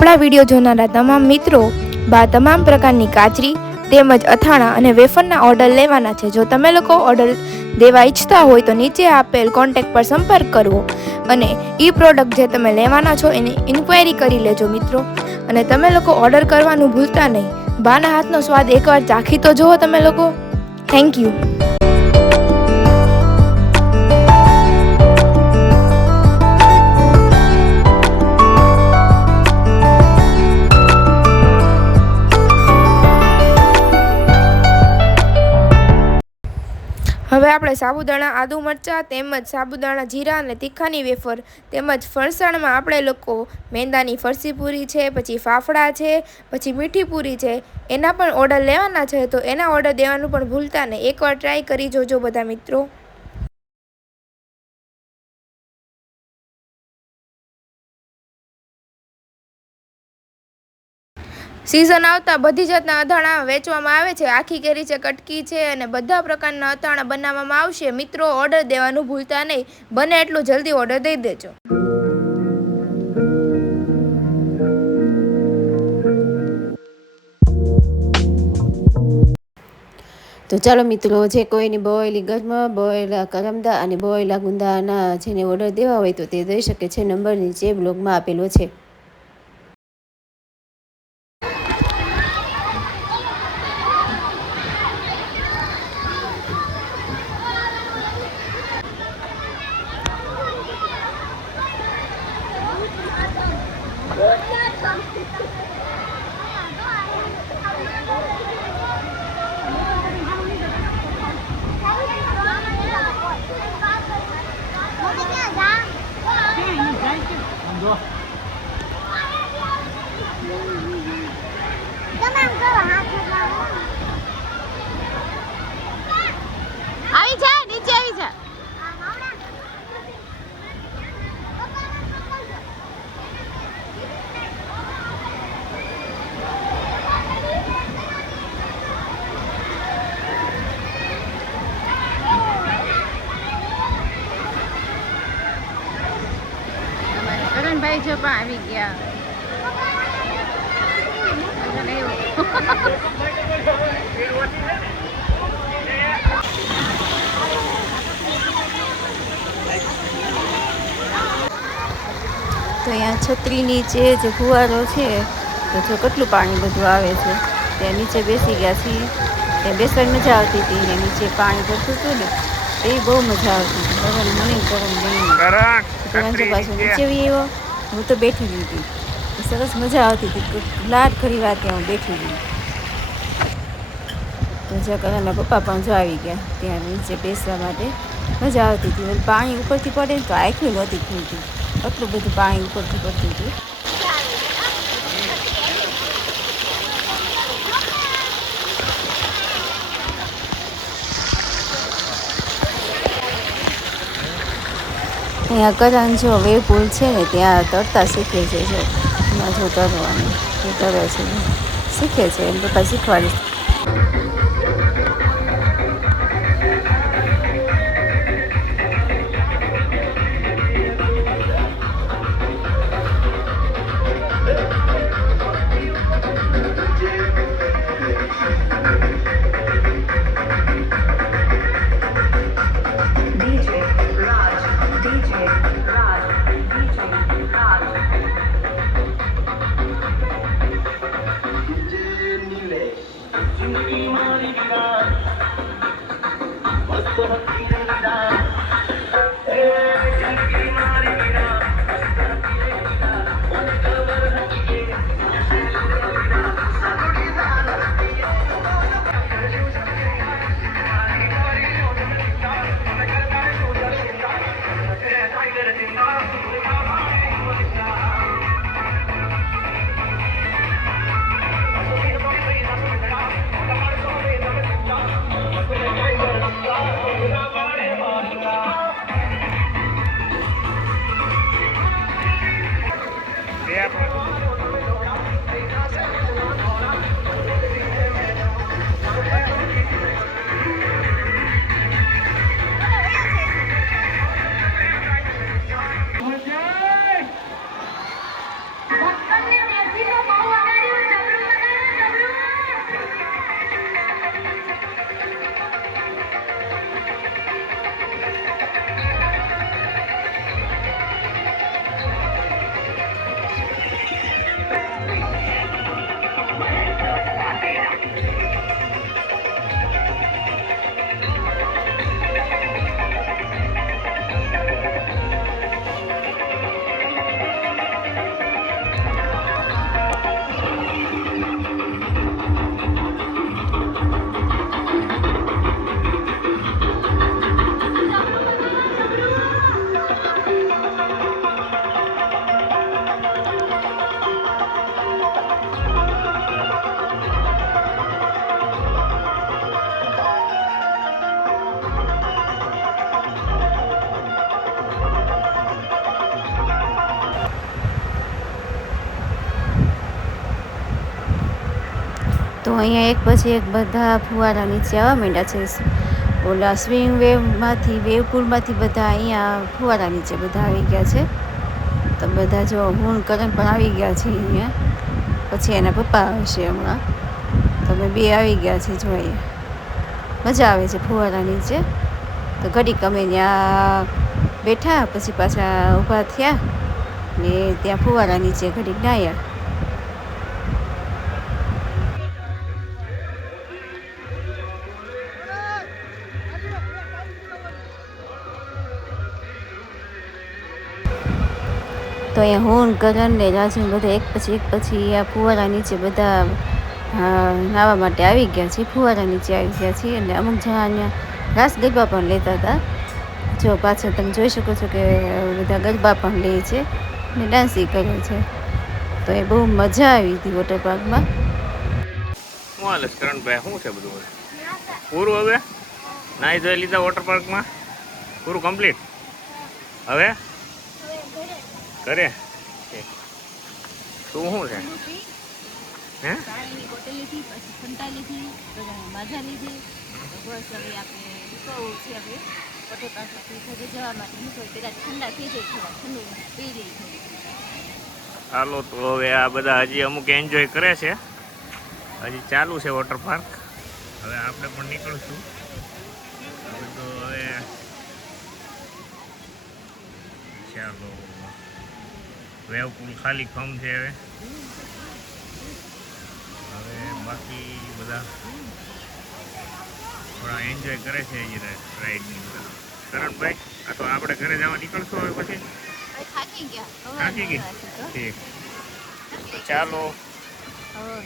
આપણા વિડીયો જોનારા તમામ મિત્રો તમામ પ્રકારની કાચરી તેમજ અથાણા અને વેફરના ઓર્ડર લેવાના છે। જો તમે લોકો ઓર્ડર દેવા ઈચ્છતા હોય તો નીચે આપેલ કોન્ટેક્ટ પર સંપર્ક કરવો અને ઈ પ્રોડક્ટ જે તમે લેવાના છો એની ઇન્ક્વાયરી કરી લેજો મિત્રો। અને તમે લોકો ઓર્ડર કરવાનું ભૂલતા નહીં। બાના હાથનો સ્વાદ એકવાર ચાખી તો જુઓ તમે લોકો। Thank you. હવે આપણે સાબુદાણા આદુ મરચાં તેમજ સાબુદાણા જીરા અને તીખાની વેફર તેમજ ફરસાણમાં આપણે લોકો મેંદાની ફરસી પૂરી છે, પછી ફાફડા છે, પછી મીઠી પૂરી છે, એના પણ ઓર્ડર લેવાના છે। તો એના ઓર્ડર દેવાનું પણ ભૂલતા નહીં। એકવાર ટ્રાય કરી જોજો બધા મિત્રો। સિઝન આવતા બધી જાતના અથાણા વેચવામાં આવે છે। આખી કેરી છે, કટકી છે અને બધા પ્રકારના અથાણા બનાવવામાં આવશે। મિત્રો ઓર્ડર દેવાનું ભૂલતા નહીં। બને એટલું જલ્દી ઓર્ડર દઈ દેજો। તો ચાલો મિત્રો, જે કોઈની બોયેલી ગરમાં બોયેલા કરમદા અને બોયેલા ગુંદાના જેને ઓર્ડર દેવા હોય તો તે દઈ શકે છે। નંબર નીચે બ્લોગમાં આપેલો છે। આવી જા, નીચે આવી જા। કરણભાઈ જો પણ આવી ગયા। તો અહીંયા છત્રી નીચે જે ફુવારો છે તો જો કેટલું પાણી બધું આવે છે। ત્યાં નીચે બેસી ગયા છીએ। ત્યાં બેસવાની મજા આવતી હતી ને નીચે પાણી ભરતું હતું ને એ બહુ મજા આવતી હતી। કરણ મને કરણ પાછું નીચે આવ્યો, હું તો બેઠી ગઈ હતી। સરસ મજા આવતી હતી। લાટ ઘણી વાર ત્યાં હું બેઠી ગઈ। તો જ્યાં કરણના પપ્પા પણ જો આવી ગયા ત્યાં નીચે બેસવા માટે। મજા આવતી હતી। પાણી ઉપરથી પડે ને તો આંખી નહોતી ખુલતી, એટલું બધું પાણી ઉપરથી પડતું હતું। અહીંયા કરણ જો વેપુલ છે ને ત્યાં તરતા શીખે છે। જો એમાં જો તરવાનું એ તરે છે, શીખે છે। એમ પપ્પા શીખવાડીશ। તો અહીંયા એક પછી એક બધા ફુવારા નીચે આવવા માંડ્યા છે. ઓલા સ્વિંગ વેવમાંથી વેવ પુલમાંથી બધા અહીંયા ફુવારા નીચે બધા આવી ગયા છે. તો બધા જો હું કરણ પણ આવી ગયા છે અહીંયા. પછી એના પપ્પા આવશે હમણાં. તમે બે આવી ગયા છે જોઈએ. મજા આવે છે ફુવારા નીચે. તો ઘડીક અમે ત્યાં બેઠા પછી પાછા ઊભા થયા ને ત્યાં ફુવારા નીચે ઘડીક નાહ્યા. તો અહીંયા હું કરણ ને રાજુ બધા એક પછી આ ફુવારા નીચે બધા નાહવા માટે આવી ગયા છે. ફુવારા નીચે આવી ગયા છે અને અમુક જણા અહીંયા રાસ ગરબા પણ લેતા હતા. જો પાછળ તમે જોઈ શકો છો કે બધા ગરબા પણ લે છે ને ડાન્સી કરે છે. તો એ બહુ મજા આવી હતી વોટર પાર્કમાં. શું હાલે કરણભાઈ? શું છે બધું પૂરું? હવે નાહી ધોઈ લીધા વોટર પાર્કમાં? પૂરું કમ્પ્લીટ? હવે કરે શું શું છે? હે પાણીની બોટલ લીધી, પછી ફંટા લીધી, માઝા લીધી. બસ હવે આપણે નીકળવું છે. હવે વોટર પાર્કમાંથી ઘરે જવા માટે નીકળવું. પહેલાં ઠંડા થઈ જાય, થોડા ઠંડુ પી લઈ. ચાલો તો હવે આ બધા હજી અમુક એન્જોય કરે છે. હજી ચાલુ છે વોટર પાર્ક. હવે આપણે પણ નીકળશું. હવે તો હવે ચાલો વેવ પુલ ખાલી ખમ છે. હવે બાકી બધા થોડા એન્જોય કરે છે રાઈડની બધા. કરણભાઈ આ તો આપણે ઘરે જવા નીકળશું હવે પછી. થાકી ગયા. થાકી ગઈ? ઠીક, ચાલો.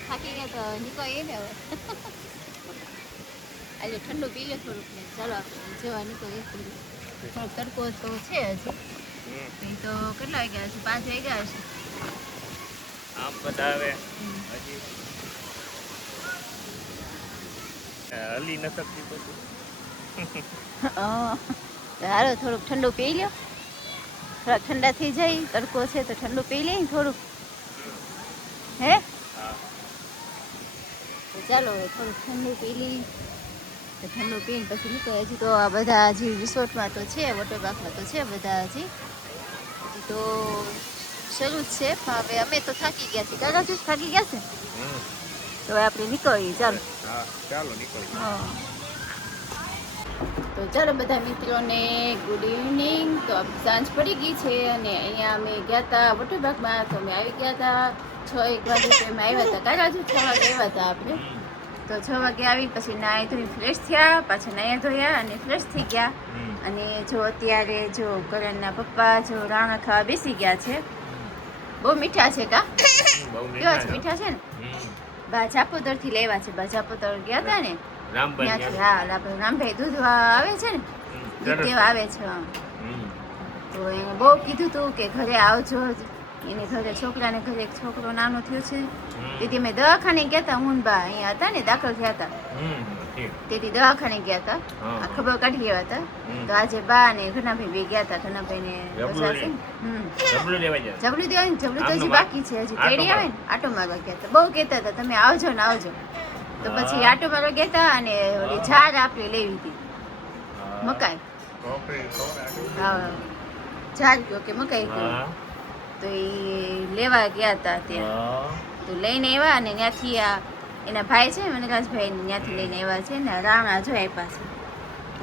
થાકી ગયા તો નીકળીએ ને હવે. આજે ઠંડુ પી લે થોડુંક ને ચાલો આપણે જવા નીકળીએ. થોડોક તડકો તો છે હજી. એ તો કેટલા વાગ્યા હશે? 5 વાગ્યા હશે. આમ બધા હવે હજી હલી ન શકતી પછી. હાલો થોડુંક ઠંડુ પી લ્યો. થોડા ઠંડા થઈ જાય. તડકો છે તો ઠંડુ પી લે થોડુંક. હે તો ચાલો હવે થોડુંક ઠંડુ પી લઈ. તો ઠંડુ પીને પછી નીકળે. હજી તો આ બધા હજી રિસોર્ટમાં તો છે, વોટર પાર્કમાં તો છે બધા હજી તો શરૂ જ છે. પણ હવે અમે તો થાકી ગયા છીએ. દાદા જ થાકી ગયા છે. તો હવે આપણે નીકળીએ. ચાલો ચાલો નીકળીએ. હા તો ચાલો બધા મિત્રોને ગુડ ઇવનિંગ. તો સાંજ પડી ગઈ છે અને અહીંયા અમે ગયા હતા વોટર પાર્કમાં. તો અમે આવી ગયા હતા 6-1 વાગે. તો અમે આવ્યા હતા કાલે 6 વાગે આવ્યા હતા આપણે. તો 6 વાગે આવી પછી નાહી ધોઈ ફ્રેશ થયા. પાછા નાહ્યા ધોયા અને ફ્રેશ થઈ ગયા. અને જો અત્યારે જો કરણના પપ્પા જો રાણા ખાવા બેસી ગયા છે. બહુ મીઠા છે કા? કેવા છે? મીઠા છે ને? બા જાપોદર થી લેવા છે. બા જાપોદર ગયા હતા ને ત્યાંથી. હા રામભાઈ દૂધ આવે છે ને દૂધ દેવા આવે છે. તો એને બહુ કીધું હતું કે ઘરે આવજો. એને ઘરે છોકરાને ઘરે એક છોકરો નાનો થયો છે. તેથી અમે દવાખાને ગયા હતા. હું બા અહીંયા હતા ને દાખલ થયા હતા. તેથી દવાખાને ગયા હતા. આ ખબર કાઢી ગયા હતા. તો આજે બા ને ઘનાભાઈ બે ગયા હતા. ઘનાભાઈ ને જબલું દેવાની. જબલું તો હજી બાકી છે. હજી કેડી આવે ને આટો મારવા ગયા હતા. બહુ કહેતા હતા તમે આવજો ને આવજો. તો પછી આટો મારવા ગયા હતા અને ઓલી ઝાડ આપણે લેવી હતી મકાઈ. હા ઝાડ કયો કે મકાઈ કયો. તો એ લેવા ગયા હતા ત્યાં. તો લઈને આવ્યા અને ત્યાંથી આ એના ભાઈ છે વનરાજભાઈ ત્યાંથી લઈને આવ્યા છે ને રાવણા જો આપ્યા છે.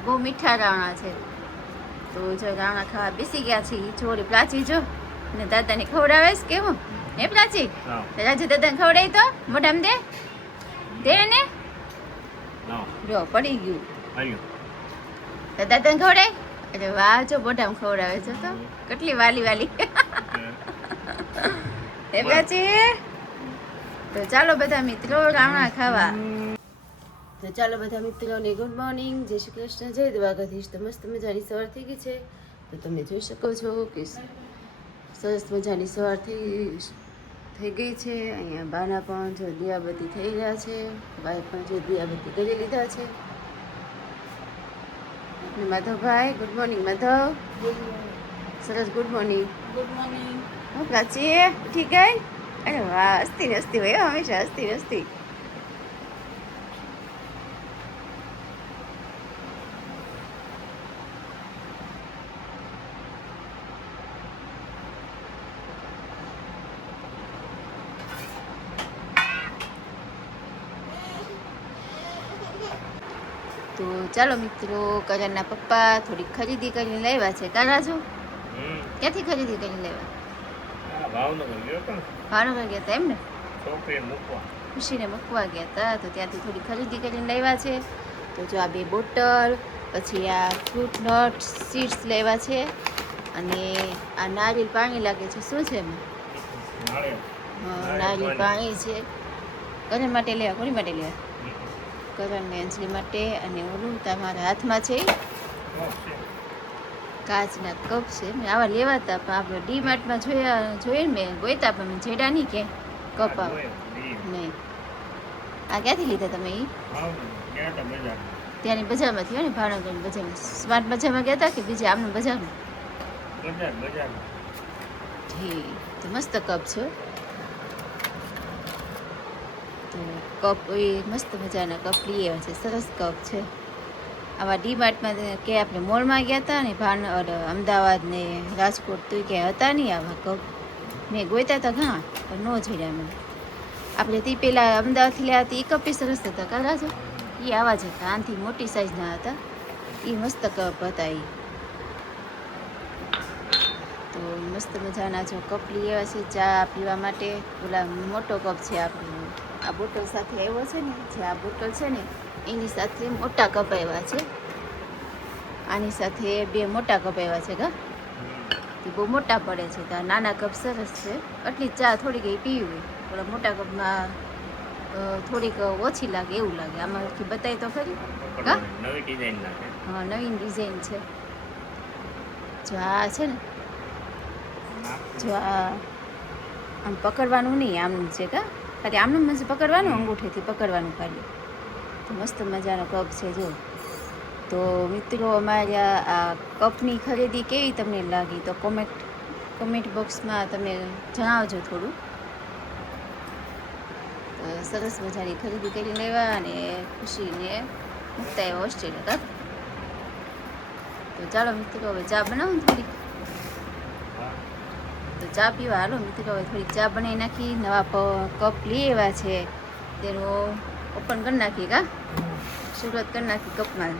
બહુ મીઠા રાવણા છે. તો જો રાવણા ખાવા બેસી ગયા છે. જોડી પ્રાચી જો ને દાદાને ખવડાવે છે કેવું હે પ્રાચી? રાજુ દાદાને ખવડાવી તો મોઢામાં દે ને. જો પડી ગયું. તો દાદાને ખવડાય. અરે વાહ જો મોઢામાં ખવડાવે છે. તો કેટલી વાલી વાલી હે પ્રાચી? તો ચાલો બધા મિત્રો રાવણા ખાવા. તો ચાલો બધા મિત્રોને ગુડ મોર્નિંગ, જય શ્રી કૃષ્ણ, જય દ્વારકાધીશ. તો મસ્ત મજાની સવાર થઈ ગઈ છે. તો તમે જોઈ શકો છો કે સરસ મજાની સવાર થઈ ગઈ છે. અહીંયા બાના પણ જો દિયાબત્તી થઈ રહ્યા છે. ભાઈ પણ જો દિયાબત્તી કરી લીધા છે. અને માધવભાઈ ગુડ મોર્નિંગ. માધવ સરસ ગુડ મોર્નિંગ. Good morning. હું પ્રાચી ઉઠી ગઈ? અરે વાહ હસતી હસતી હોય હંમેશા હસતી હસતી. તો ચાલો મિત્રો, કરણના પપ્પા થોડીક ખરીદી કરીને લાવ્યા છે. કા રાજુ, ક્યાંથી ખરીદી કરીને લાવ્યા? ભાવનગર ગયો તો ને ભાવનગર ગયા હતા એમ ને? છોકરીને મૂકવા. ખુશીને મૂકવા ગયા હતા, તો ત્યાંથી થોડી ખરીદી કરીને લાવ્યા છે. તો જો આ 2 બોટલ, પછી આ ફ્રૂટ નટ સીડ્સ લેવા છે, અને આ નારિયેલ પાણી લાગે છે. શું છે એમાં? નાળિયેર. નારિયેલ પાણી છે. કરણ માટે લેવા? કોની માટે લેવા? કરણ ને અંજલિ માટે. અને ઓલું તમારા હાથમાં છે કાચના કપ છે. મેં આવા લેવા હતા, પણ આપણે ડી માર્ટમાં જોઈએ ને, મેં ગોઈતા, પણ મેં જેડા નહીં કે કપ આવે નહીં. આ ક્યાંથી લીધા તમે? એ ત્યાંની બજારમાંથી હોય ને, ભાવનગરની બજારમાં. સ્માર્ટ બજારમાં ગયા હતા કે બીજે આમને બજારમાં? ઠીક. તો મસ્ત કપ છે. તો કપ એ મસ્ત મજાના કપ લઈ આવ્યા છે. સરસ કપ છે. આવા ડીમાર્ટમાં કે આપણે મોલમાં ગયા હતા ને, અમદાવાદ ને રાજકોટ, તો ક્યાંય હતા નહીં આવા કપ. મેં ગોઈતા હતા ઘણા, પણ ન જોડ્યા મને. આપણે તે પેલા અમદાવાદથી લેવા હતા એ કપ એ સરસ હતા. કારા છે એ આવા જ હતા, આનાથી મોટી સાઈઝના હતા. એ મસ્ત કપ હતા. એ તો મસ્ત મજાના જો કપ લઈ આવ્યા છે ચા પીવા માટે. ઓલા મોટો કપ છે આપણું, આ બોટલ સાથે આવ્યો છે ને, જે આ બોટલ છે ને એની સાથે મોટા કપ આવ્યા છે. આની સાથે 2 મોટા કપ આવ્યા છે. કા તે બહુ મોટા પડે છે, તો આ નાના કપ સરસ છે. આટલી ચા થોડીક એ પીવી હોય, થોડા મોટા કપમાં થોડીક ઓછી લાગે એવું લાગે. આમાંથી બતાવી તો ખરી. કા નવી ડિઝાઇન નાખે. હા, નવીન ડિઝાઇન છે. જો આ છે ને, જો આ આમ પકડવાનું નહીં, આમનું છે. કા ખાલી આમનું મજે પકડવાનું, અંગૂઠેથી પકડવાનું ખાલી. તો મસ્ત મજાનો કપ છે. જો તો મિત્રો, અમારા આ કપની ખરીદી કેવી તમને લાગી તો કોમેન્ટ બોક્સમાં તમે જણાવજો થોડું. તો સરસ મજાની ખરીદી કરી લેવા, અને ખુશીને મૂકતા એવા હોસ્ટેલ. તો ચાલો મિત્રો, હવે ચા બનાવું ને થોડીક. તો ચા પીવા હાલો મિત્રો. હવે થોડીક ચા બનાવી નાખી. નવા કપ લઈ આવ્યા છે, તેનું ઓપન કરી નાખીએ. કા શરૂઆત કરી નાખી કપમાં,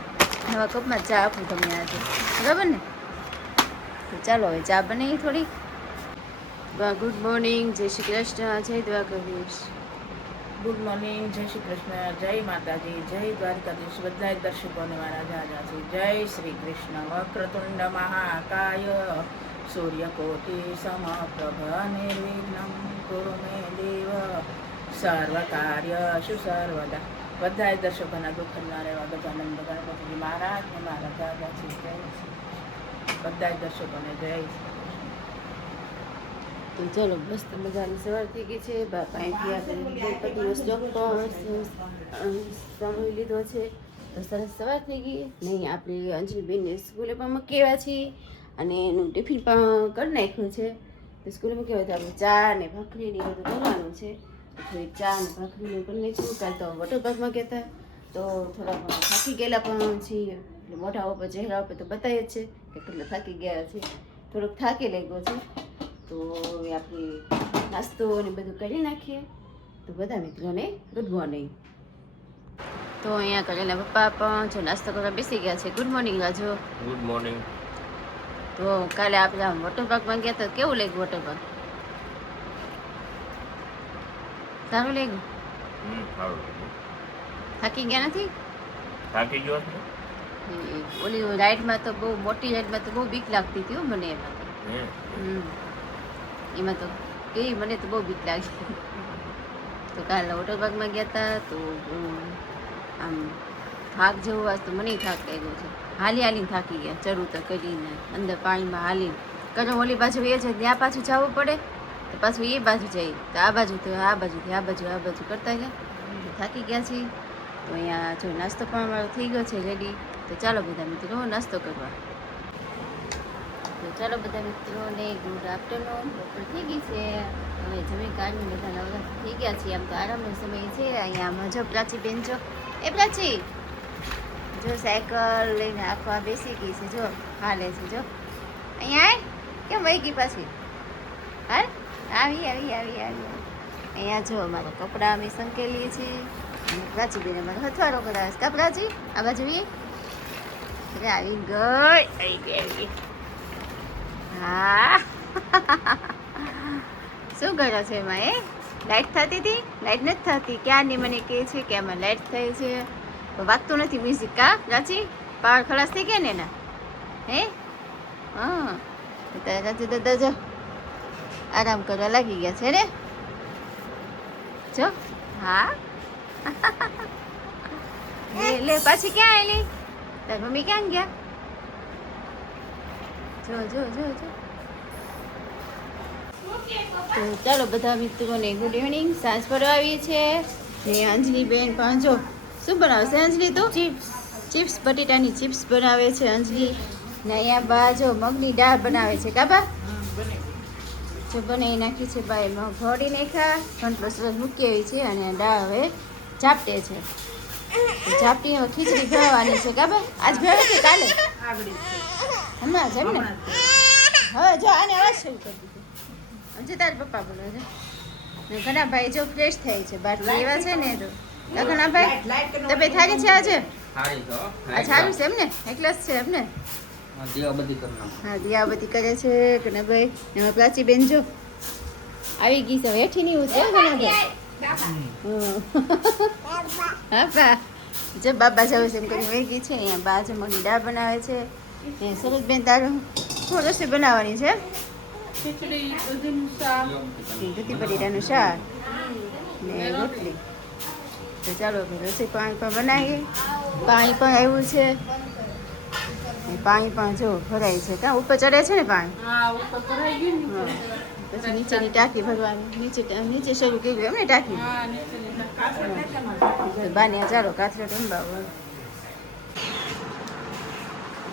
નવા કપમાં ચા આપું તમને આજે, બરાબર ને? તો ચાલો હવે ચા બનાવી થોડીક. ગુડ મોર્નિંગ, જય શ્રી કૃષ્ણ, જય દ્વારકાધીશ. ગુડ મોર્નિંગ, જય શ્રી કૃષ્ણ, જય માતાજી, જય દ્વારકાધીશ. બધા દર્શકોને મારા જાજાજી જય શ્રી કૃષ્ણ. વક્રતુંડ મહાકાય સૂર્યકોટિ સમપ્રભ નિર્વિઘ્નમ કુરુ મે દેવ સર્વ કાર્યશુ સર્વદા. બધા દર્શકોના દુઃખ ના રહેવા ગજાનંદ ગણપતિ મહારાજ ને મારા જાજાજી જય શ્રી કૃષ્ણ. બધા દર્શકોને જય શ્રી કૃષ્ણ. તો ચલો, મસ્ત મજાની સવાર થઈ ગઈ છે. બાપા અહીંથી આપણે ગણપતિનો શ્લોક સાંભળી લીધો છે. તો સરસ સવાર થઈ ગઈ. નહીં, આપણે અંજલિબેનને સ્કૂલે પણ મૂકી આવ્યા છીએ, અને એનું ટિફિન પણ કરી નાખ્યું છે. તો સ્કૂલે મૂકી આવ્યા તો આપણે ચા ને ભાખરી ને બધું કરવાનું છે. થોડી ચા ને ભાખરીને કરી નાખ્યું. કાલ તો વોટર પાર્કમાં ગયા હતા, તો થોડા થાકી ગયેલા પણ છીએ. એટલે મોઢા ઉપર ચહેરા ઉપર તો બતાવીએ જ છે કે કેટલા થાકી ગયા છે. થોડોક થાકી લાગ્યો છે. તો આપણે નાસ્તો ને બધું કરી નાખીએ. તો બધા મિત્રોને ગુડ મોર્નિંગ. તો અહીંયા કરેલા પપ્પા પણ જો નાસ્તો કરવા બેસી ગયા છે. Good morning Raju. Good morning. તો કાલે આપણે આમ વોટર પાર્કમાં ગયા તો કેવું લાગ્યું? વોટર પાર્ક સારું લાગ્યું? થાકી ગયા નથી? થાકી ગયો છે. ઓલી રાઈડમાં તો બહુ મોટી રાઈડમાં તો બહુ બીક લાગતી હતી મને. એમાં તો કેવી મને તો બહુ બીક લાગી. તો કાલે વોટર પાર્કમાં ગયા હતા, તો આમ થાક જેવું આજ તો મને થાક લાગ્યો છે. હાલીને થાકી ગયા, ચડું તો કરીને અંદર પાણીમાં હાલીને. કારણ ઓલી બાજુ એ છે ત્યાં પાછું જવું પડે, તો પાછું એ બાજુ જઈએ, તો આ બાજુ તો આ બાજુથી આ બાજુ કરતા ગયા, થાકી ગયા છીએ. તો અહીંયા જો નાસ્તો પણ અમારો થઈ ગયો છે રેડી. તો ચાલો બધા મિત્રો નાસ્તો કરવા. તો ચાલો બધા મિત્રોને ગુડ આફ્ટરનૂન. બપોર થઈ ગઈ છે, હવે જમી કાઢીને બધા નવરા થઈ ગયા છીએ. આમ તો આરામનો સમય છે. અહીંયા જો પ્રાચી બેન, જો એ પ્રાચી જો સાયકલ લઈને આખવા બેસી ગઈ છે. જો હાલે છે. જો અહીંયા કેમ વહી ગઈ પાછી? હાલ આવી. અહીંયા જો અમારા કપડાં અમે સંકેલીએ છીએ. પ્રાચી બેન અમારે હથવારો કરાવે છે કા પ્રાચી આ બાજુ એ આવી ગઈ હા શું કરો છો એમાં એ લાઈટ થતી હતી લાઈટ નથી થતી ક્યારની મને કહે છે કે આમાં લાઈટ થઈ છે પણ વાગતું નથી મ્યુઝિક કા પ્રાચી પાવર ખલાસ થઈ ગયા ને એના હે હા રાચી દાદા જો આરામ કરવા લાગી ગયા છે રે જો હા લે પાછી ક્યાં આવેલી તાર મમ્મી ક્યાં ગયા જો જો જો જો તો ચાલો બધા મિત્રોને ગુડ ઇવનિંગ સાંજ પડવા આવી છે ને અંજલી બેન પણ જો શું બનાવે છે અંજલી તો ચિપ્સ બટેટાની ચિપ્સ બનાવે છે અંજલી ને અહીંયા બા જો મગની દાળ બનાવે છે કાબા જો બનાવી નાખી છે બાએ મગ ભોળી નાખ્યા ઘંટલો સરસ મૂકી આવી છે અને દાળ હવે ઝાપટે છે ઝાપટી ખીચડી ભરવાની છે કાબા આજ ભરે કે કાલે હમણાં જ એમ ને હવે જો આને અવાજ શરૂ કરી દીધો હજી તારા પપ્પા બોલો છે ને ઘણા ભાઈ જો ફ્રેશ થાય છે બાટલા એવા છે ને તો ઘણા ભાઈ તબિયત સારી છે આજે આ સારું છે એમ ને એકલા જ છે એમ ને હા દિયાબતી કરે છે કનભાઈ એમાં પ્રાચી બેન જો આવી ગઈ છે હેઠી નહીં ઉતરે કનભાઈ હા બા જો બાબા જાવ છે એમ કરીને વહી ગઈ છે અહીંયા બા જો મગની દાળ બનાવે છે અહીંયા સરસ બેન તારું શું રસોઈ બનાવવાની છે ખીચડી દૂધીનું શાક દૂધી બટેટાનું શાક ને રોટલી તો ચાલો રસોઈ પાણી પણ બનાવીએ પાણી પણ આવ્યું છે પાણી પણ જો ભરાય છે કાં ઉપર ચડે છે ને પાણી હા ઉપર ભરાઈ ગયું ને હા. પછી નીચેની ટાંકી ભરવાની નીચે શરૂ કર્યું એમ ને ટાંકી હા નીચેની કાચા ટાંકામાં. બાને ચાલો કાચલો ટીંબાવો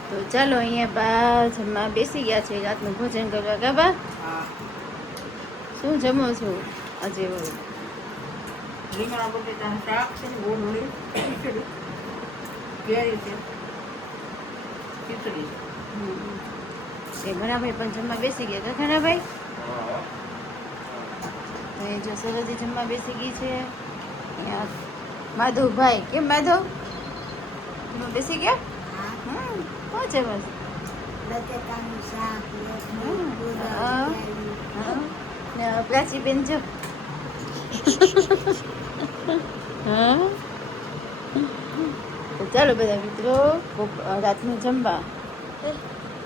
તો ચાલો અહીંયા બા જમવા બેસી ગયા છે રાતનું ભોજન કરવા ગાબા હા શું જમો છો આજે રીંગણા બટેટાનું શાક છે ને ઓળોળી ખીચડી કેરી છે ખીચડી એ ઘણાભાઈ પણ જમવા બેસી ગયા તો ઘણાભાઈ તો એ જો સરસી જમવા બેસી ગઈ છે અહીંયા માધવભાઈ કેમ માધવ જમવા બેસી ગયા કોણ છે બસ પ્રાચી બેન જો હા તો ચાલો બધા મિત્રો રાતનું જમવા